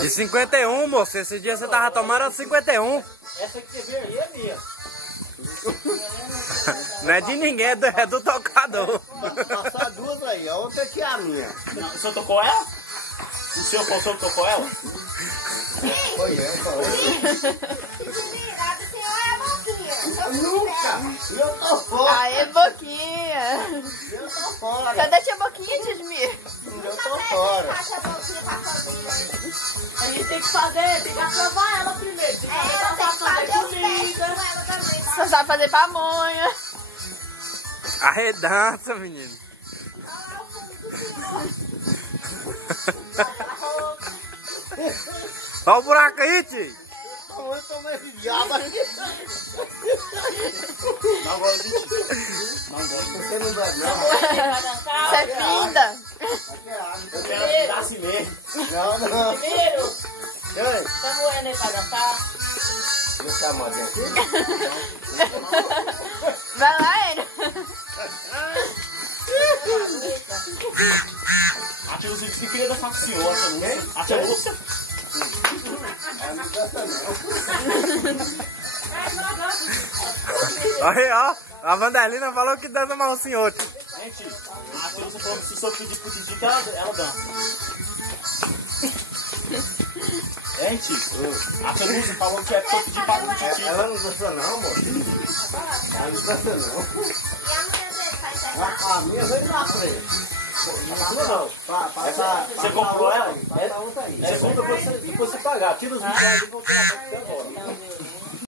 De 51, moço. Esse dia você tava tomando a 51. Essa que você vê aí é minha. Não é de ninguém, é do tocador. Passar duas aí, a outra aqui é a minha. Não, o senhor tocou ela? O senhor contou que tocou ela? Foi eu, foi. Nunca! Eu tô fora! Aê, Boquinha! Eu tô fora! Cadê a tia Boquinha, Tismir? Eu tô fora! A gente tem que fazer, tem que aprovar ela primeiro. Tem que fazer comida. Você sabe fazer pamonha. Arredança, menino. Olha o buraco aí, tio. Eu tomei esse diabo aqui! Não gosto de ti. Não gosto. Você não bebe, não? Você é finda. Aqui é água. Eu quero dar assim mesmo. Não, não. Primeiro, Ei, tá moendo aí pra dançar? deixa a modinha aqui. Vai lá, ele. A tia Lúcia disse que queria dançar com o senhor. A tia Lúcia. Aí não dança não. Aí, ó. A Vandelina falou que dança mais o senhor. Gente, a tia Lúcia falou que se o senhor pedir pro Titi que ela dança. Gente, a tia Lúcia falou que é pra pedir pra o Titi. Ela não dança não, moço. Ela não dança não. A minha veio na frente. Não, Você comprou ela? Passa outra aí. É, depois você pagar. Tira os 20 reais e vão tirar a agora.